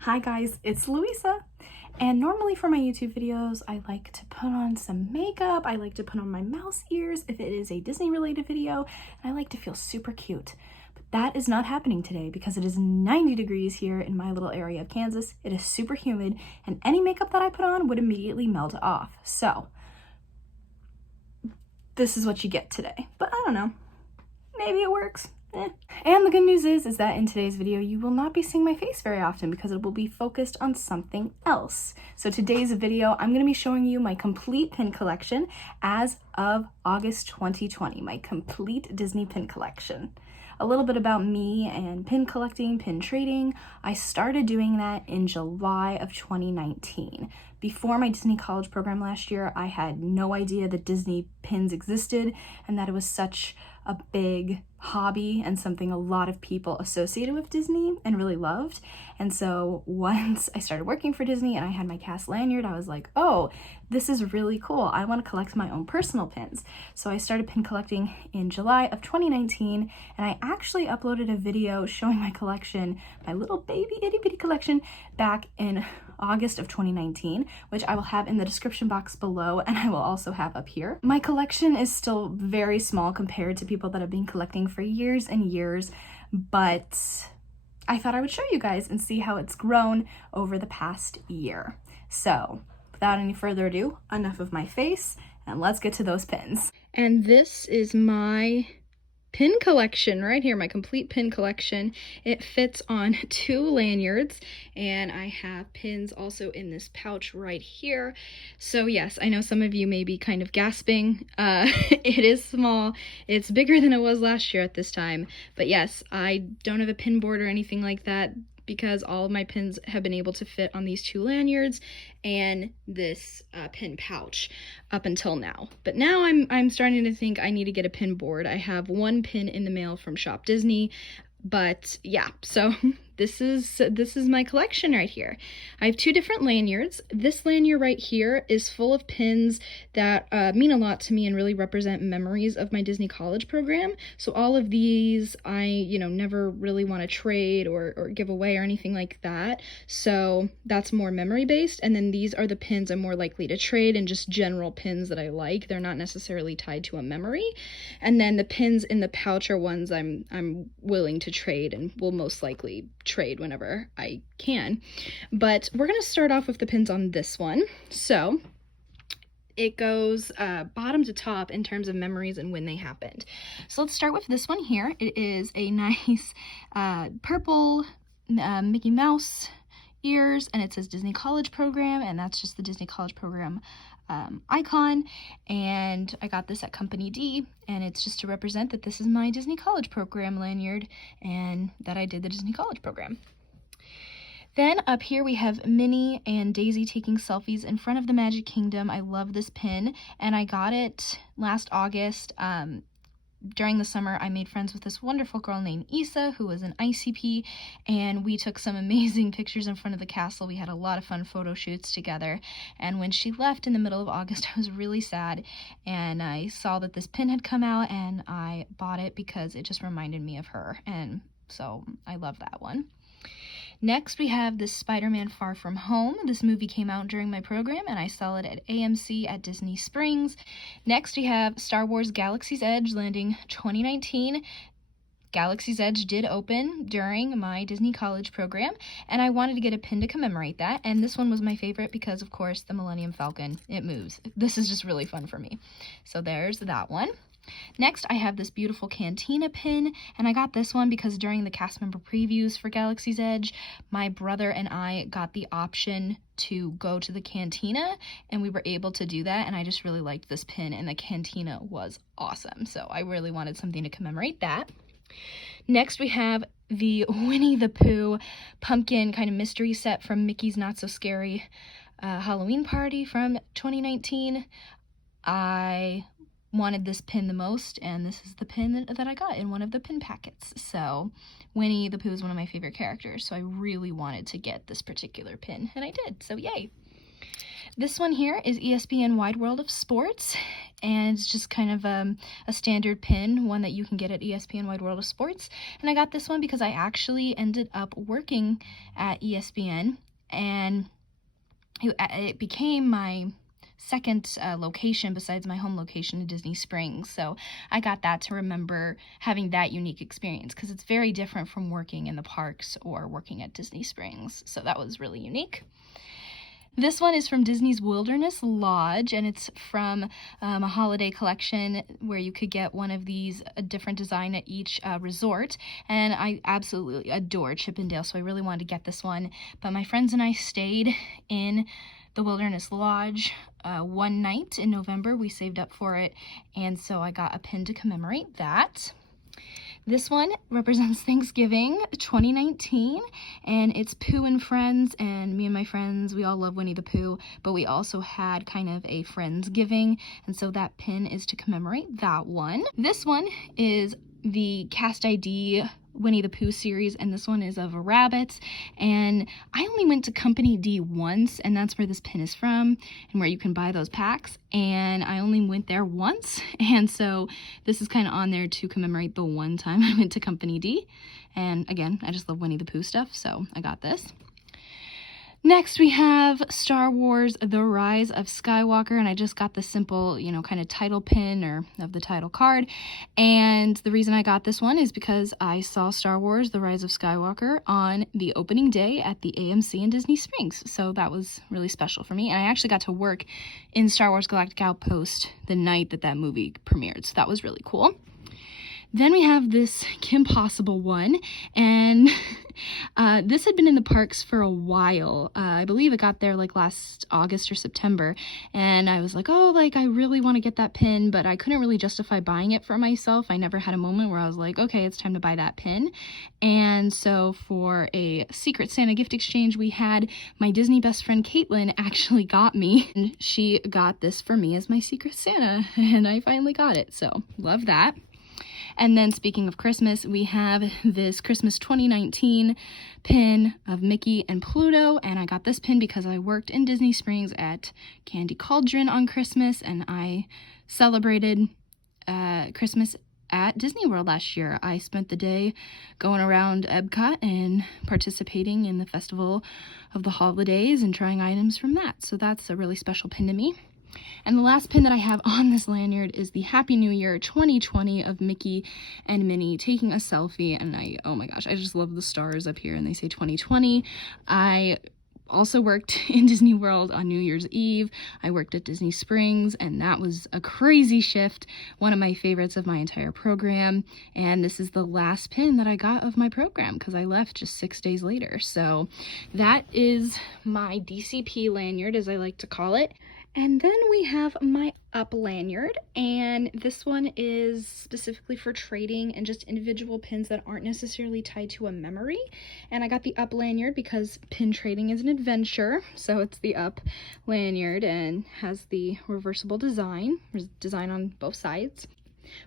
Hi guys, it's Louisa, and normally for my YouTube videos I like to put on some makeup, I like to put on my mouse ears if it is a Disney related video, and I like to feel super cute. But that is not happening today because it is 90 degrees here in my little area of Kansas. It is super humid, and any makeup that I put on would immediately melt off. So this is what you get today, but I don't know, maybe it works. And the good news is that in today's video, you will not be seeing my face very often because it will be focused on something else. So today's video, I'm going to be showing you my complete pin collection as of August 2020, my complete Disney pin collection. A little bit about me and pin collecting, pin trading. I started doing that in July of 2019. Before my Disney college program last year, I had no idea that Disney pins existed and that it was such a big hobby and something a lot of people associated with Disney and really loved. And so once I started working for Disney and I had my cast lanyard, I was like, oh, this is really cool. I want to collect my own personal pins. So I started pin collecting in July of 2019, and I actually uploaded a video showing my collection, my little baby itty bitty collection, back in August of 2019, which I will have in the description box below, and I will also have up here. My collection is still very small compared to people that have been collecting for years and years, but I thought I would show you guys and see how it's grown over the past year. So without any further ado, enough of my face, and let's get to those pins. And this is my pin collection right here, my complete pin collection. It fits on 2 lanyards, and I have pins also in this pouch right here. So yes, I know some of you may be kind of gasping. It is small. It's bigger than it was last year at this time, but yes, I don't have a pin board or anything like that because all of my pins have been able to fit on these 2 lanyards and this pin pouch up until now. But now I'm starting to think I need to get a pin board. I have 1 pin in the mail from Shop Disney, but yeah, so this is my collection right here. I have 2 different lanyards. This lanyard right here is full of pins that mean a lot to me and really represent memories of my Disney college program. So all of these I, never really want to trade or give away or anything like that. So that's more memory based. And then these are the pins I'm more likely to trade and just general pins that I like. They're not necessarily tied to a memory. And then the pins in the pouch are ones I'm willing to trade and will most likely trade whenever I can. But we're going to start off with the pins on this one. So it goes bottom to top in terms of memories and when they happened. So let's start with this one here. It is a nice purple Mickey Mouse ears, and it says Disney College Program, and that's just the Disney College Program icon. And I got this at Company D, and it's just to represent that this is my Disney College Program lanyard and that I did the Disney College Program. Then up here we have Minnie and Daisy taking selfies in front of the Magic Kingdom. I love this pin, and I got it last August. During the summer, I made friends with this wonderful girl named Issa, who was an ICP, and we took some amazing pictures in front of the castle. We had a lot of fun photo shoots together, and when she left in the middle of August, I was really sad, and I saw that this pin had come out, and I bought it because it just reminded me of her, and so I love that one. Next, we have this Spider-Man Far From Home. This movie came out during my program, and I saw it at AMC at Disney Springs. Next, we have Star Wars Galaxy's Edge landing 2019. Galaxy's Edge did open during my Disney College program, and I wanted to get a pin to commemorate that, and this one was my favorite because, of course, the Millennium Falcon. It moves. This is just really fun for me. So there's that one. Next, I have this beautiful Cantina pin, and I got this one because during the cast member previews for Galaxy's Edge, my brother and I got the option to go to the Cantina, and we were able to do that, and I just really liked this pin, and the Cantina was awesome, so I really wanted something to commemorate that. Next, we have the Winnie the Pooh pumpkin kind of mystery set from Mickey's Not So Scary Halloween Party from 2019. I wanted this pin the most, and this is the pin that I got in one of the pin packets. So Winnie the Pooh is one of my favorite characters, so I really wanted to get this particular pin, and I did, so yay. This one here is ESPN Wide World of Sports, and it's just kind of a standard pin, one that you can get at ESPN Wide World of Sports. And I got this one because I actually ended up working at ESPN, and it became my second location besides my home location in Disney Springs. So I got that to remember having that unique experience, because it's very different from working in the parks or working at Disney Springs. So that was really unique. This one is from Disney's Wilderness Lodge, and it's from a holiday collection where you could get one of these, a different design at each resort. And I absolutely adore Chippendale, so I really wanted to get this one. But my friends and I stayed in the Wilderness Lodge one night in November. We saved up for it, and so I got a pin to commemorate that. This one represents Thanksgiving 2019, and it's Pooh and Friends, and me and my friends, we all love Winnie the Pooh, but we also had kind of a Friendsgiving, and so that pin is to commemorate that one. This one is the Cast ID Winnie the Pooh series, and this one is of a rabbit, and I only went to Company D once, and that's where this pin is from and where you can buy those packs, and I only went there once, and so this is kind of on there to commemorate the one time I went to Company D. And again, I just love Winnie the Pooh stuff, so I got this. Next, we have Star Wars The Rise of Skywalker, and I just got the simple, kind of title pin or of the title card. And the reason I got this one is because I saw Star Wars The Rise of Skywalker on the opening day at the AMC in Disney Springs. So that was really special for me. And I actually got to work in Star Wars Galactic Outpost the night that movie premiered. So that was really cool. Then we have this Kim Possible one, and this had been in the parks for a while. I believe it got there like last August or September, and I was like, I really want to get that pin, but I couldn't really justify buying it for myself. I never had a moment where I was like, okay, it's time to buy that pin. And so for a Secret Santa gift exchange, we had my Disney best friend Caitlin actually got me, and she got this for me as my Secret Santa, and I finally got it, so love that. And then speaking of Christmas, we have this Christmas 2019 pin of Mickey and Pluto, and I got this pin because I worked in Disney Springs at Candy Cauldron on Christmas, and I celebrated Christmas at Disney World last year. I spent the day going around Epcot and participating in the Festival of the Holidays and trying items from that, so that's a really special pin to me. And the last pin that I have on this lanyard is the Happy New Year 2020 of Mickey and Minnie taking a selfie, and oh my gosh, I just love the stars up here, and they say 2020. I also worked in Disney World on New Year's Eve. I worked at Disney Springs, and that was a crazy shift, one of my favorites of my entire program, and this is the last pin that I got of my program because I left just 6 days later. So that is my DCP lanyard, as I like to call it. And then we have my Up lanyard, and this one is specifically for trading and just individual pins that aren't necessarily tied to a memory. And I got the Up lanyard because pin trading is an adventure, so it's the Up lanyard and has the reversible design on both sides.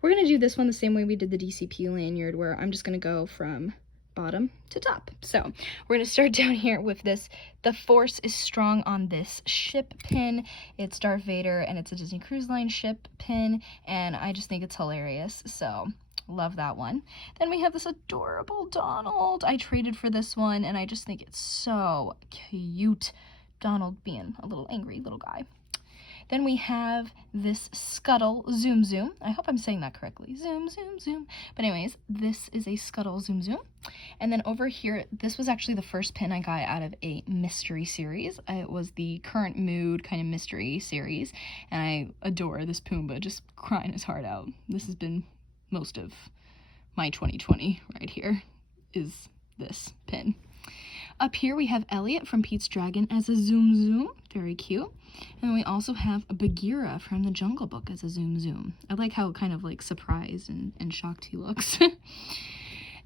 We're going to do this one the same way we did the DCP lanyard, where I'm just going to go from bottom to top. So we're going to start down here with this The Force is Strong on This ship pin. It's Darth Vader, and it's a Disney Cruise Line ship pin, and I just think it's hilarious, so love that one. Then we have this adorable Donald. I traded for this one, and I just think it's so cute. Donald being a little angry little guy. Then we have this Scuttle Zoom Zoom. I hope I'm saying that correctly. Zoom, zoom, zoom. But anyways, this is a Scuttle Zoom Zoom. And then over here, this was actually the first pin I got out of a mystery series. It was the Current Mood kind of mystery series. And I adore this Pumbaa, just crying his heart out. This has been most of my 2020 right here, is this pin. Up here we have Elliot from Pete's Dragon as a Zoom Zoom, very cute. And we also have Bagheera from the Jungle Book as a Zoom Zoom. I like how kind of like surprised and shocked he looks.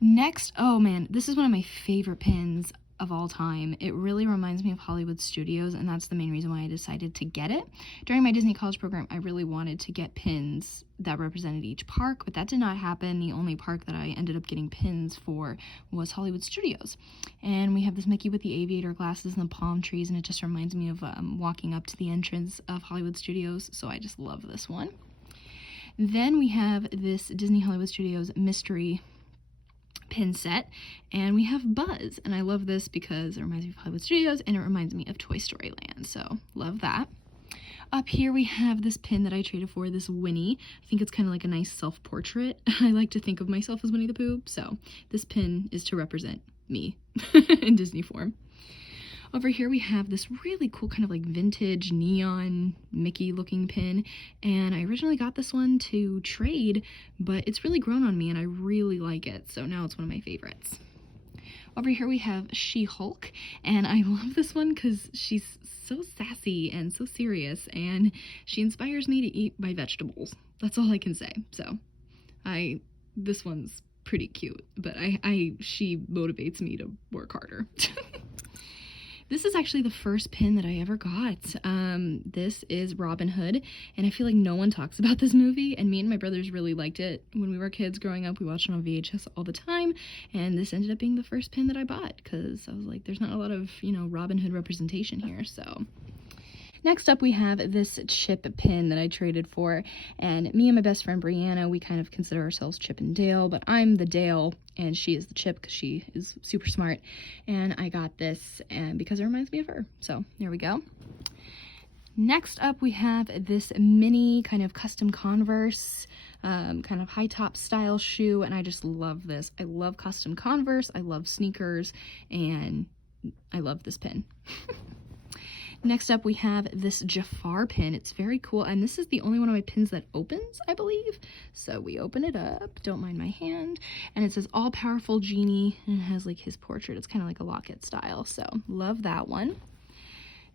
Next, oh man, this is one of my favorite pins of all time. It really reminds me of Hollywood Studios, and that's the main reason why I decided to get it. During my Disney College program, I really wanted to get pins that represented each park, but that did not happen. The only park that I ended up getting pins for was Hollywood Studios. And we have this Mickey with the aviator glasses and the palm trees, and it just reminds me of walking up to the entrance of Hollywood Studios, so I just love this one. Then we have this Disney Hollywood Studios mystery pin set, and we have Buzz, and I love this because it reminds me of Hollywood Studios and it reminds me of Toy Story Land, so love that. Up here we have this pin that I traded for, this Winnie. I think it's kind of like a nice self-portrait. I like to think of myself as Winnie the Pooh, so this pin is to represent me in Disney form. Over here we have this really cool kind of like vintage neon Mickey looking pin, and I originally got this one to trade, but it's really grown on me and I really like it, so now it's one of my favorites. Over here we have She-Hulk, and I love this one because she's so sassy and so serious, and she inspires me to eat my vegetables. That's all I can say. So this one's pretty cute, but she motivates me to work harder. This is actually the first pin that I ever got. This is Robin Hood, and I feel like no one talks about this movie, and me and my brothers really liked it. When we were kids growing up, we watched it on VHS all the time, and this ended up being the first pin that I bought, because I was like, there's not a lot of, Robin Hood representation here, so. Next up, we have this Chip pin that I traded for, and me and my best friend Brianna, we kind of consider ourselves Chip and Dale, but I'm the Dale, and she is the Chip because she is super smart, and I got this and because it reminds me of her, so there we go. Next up, we have this mini kind of custom Converse, kind of high top style shoe, and I just love this. I love custom Converse, I love sneakers, and I love this pin. Next up, we have this Jafar pin. It's very cool, and this is the only one of my pins that opens, I believe. So we open it up, don't mind my hand, and it says all-powerful genie, and it has like his portrait. It's kind of like a locket style, so love that one.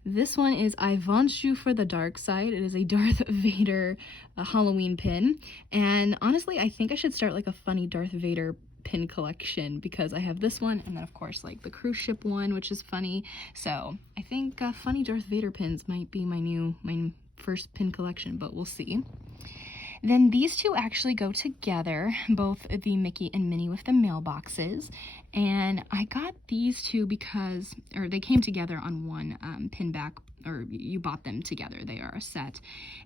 This one is I Want You for the Dark Side. It is a Darth Vader Halloween pin, and honestly, I think I should start like a funny Darth Vader pin collection, because I have this one, and then of course like the cruise ship one, which is funny. So I think funny Darth Vader pins might be my first pin collection, but we'll see. Then these two actually go together, both the Mickey and Minnie with the mailboxes, and I got these two because, or they came together on one pin back, or you bought them together, they are a set.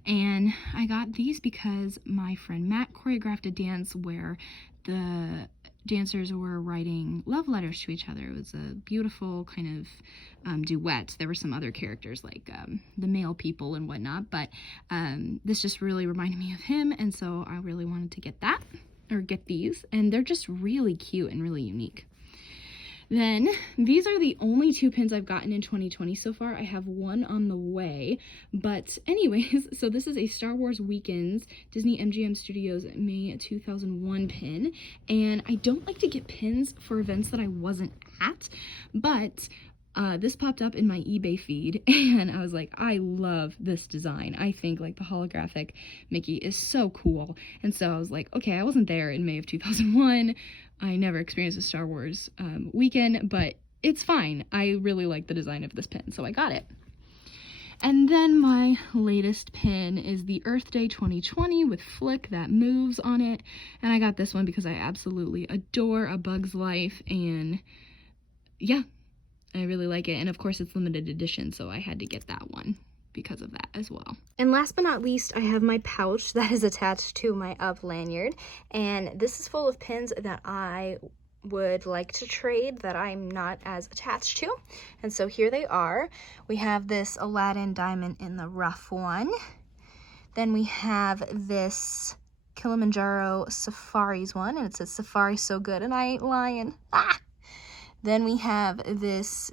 And I got these because my friend Matt choreographed a dance where the dancers were writing love letters to each other. It was a beautiful kind of duet. There were some other characters like the male people and whatnot, but this just really reminded me of him, and so I really wanted to get that, or get these, and they're just really cute and really unique. Then, these are the only two pins I've gotten in 2020 so far. I have one on the way, but anyways, so this is a Star Wars Weekends Disney MGM Studios May 2001 pin, and I don't like to get pins for events that I wasn't at, but this popped up in my eBay feed, and I was like, I love this design. I think like the holographic Mickey is so cool, and so I was like, okay, I wasn't there in May of 2001. I never experienced a Star Wars weekend, but it's fine. I really like the design of this pin, so I got it. And then my latest pin is the Earth Day 2020 with Flick that moves on it, and I got this one because I absolutely adore A Bug's Life, and yeah, I really like it, and of course it's limited edition, so I had to get that one because of that as well. And last but not least, I have my pouch that is attached to my Up lanyard, and this is full of pins that I would like to trade that I'm not as attached to, and so here they are. We have this Aladdin diamond in the rough one, then we have this Kilimanjaro Safaris one, and it says Safari so good and I ain't lying. Then we have this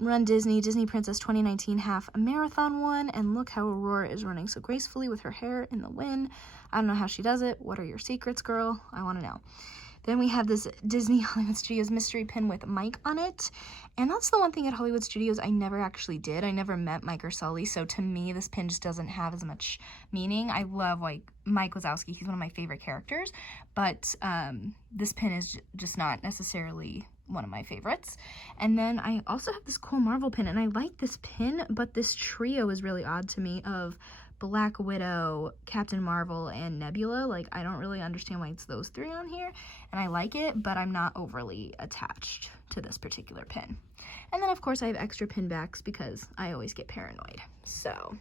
Run Disney Princess 2019 half marathon one, and look how Aurora is running so gracefully with her hair in the wind. I don't know how she does it. What are your secrets, girl? I want to know. Then we have this Disney Hollywood Studios mystery pin with Mike on it, and that's the one thing at Hollywood Studios I never actually did. I never met Mike or Sully, so to me this pin just doesn't have as much meaning. I love like Mike Wazowski, he's one of my favorite characters, but this pin is just not necessarily one of my favorites. And then I also have this cool Marvel pin, and I like this pin, but this trio is really odd to me of Black Widow, Captain Marvel, and Nebula. Like, I don't really understand why it's those three on here, and I like it, but I'm not overly attached to this particular pin. And then, of course, I have extra pin backs because I always get paranoid. So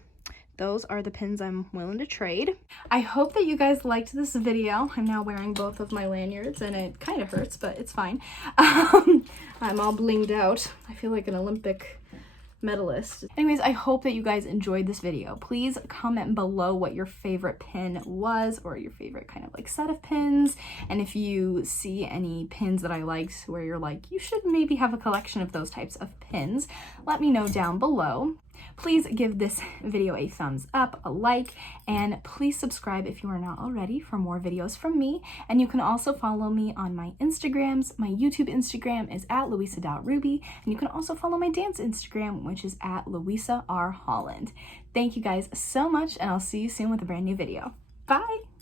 those are the pins I'm willing to trade. I hope that you guys liked this video. I'm now wearing both of my lanyards, and it kind of hurts, but it's fine. I'm all blinged out. I feel like an Olympic medalist. Anyways, I hope that you guys enjoyed this video. Please comment below what your favorite pin was, or your favorite kind of like set of pins. And if you see any pins that I liked where you're like, you should maybe have a collection of those types of pins, let me know down below. Please give this video a thumbs up, a like, and please subscribe if you are not already for more videos from me. And you can also follow me on my Instagrams. My YouTube Instagram is at louisa.ruby, and you can also follow my dance Instagram, which is at Louisa R. Holland. Thank you guys so much, and I'll see you soon with a brand new video. Bye!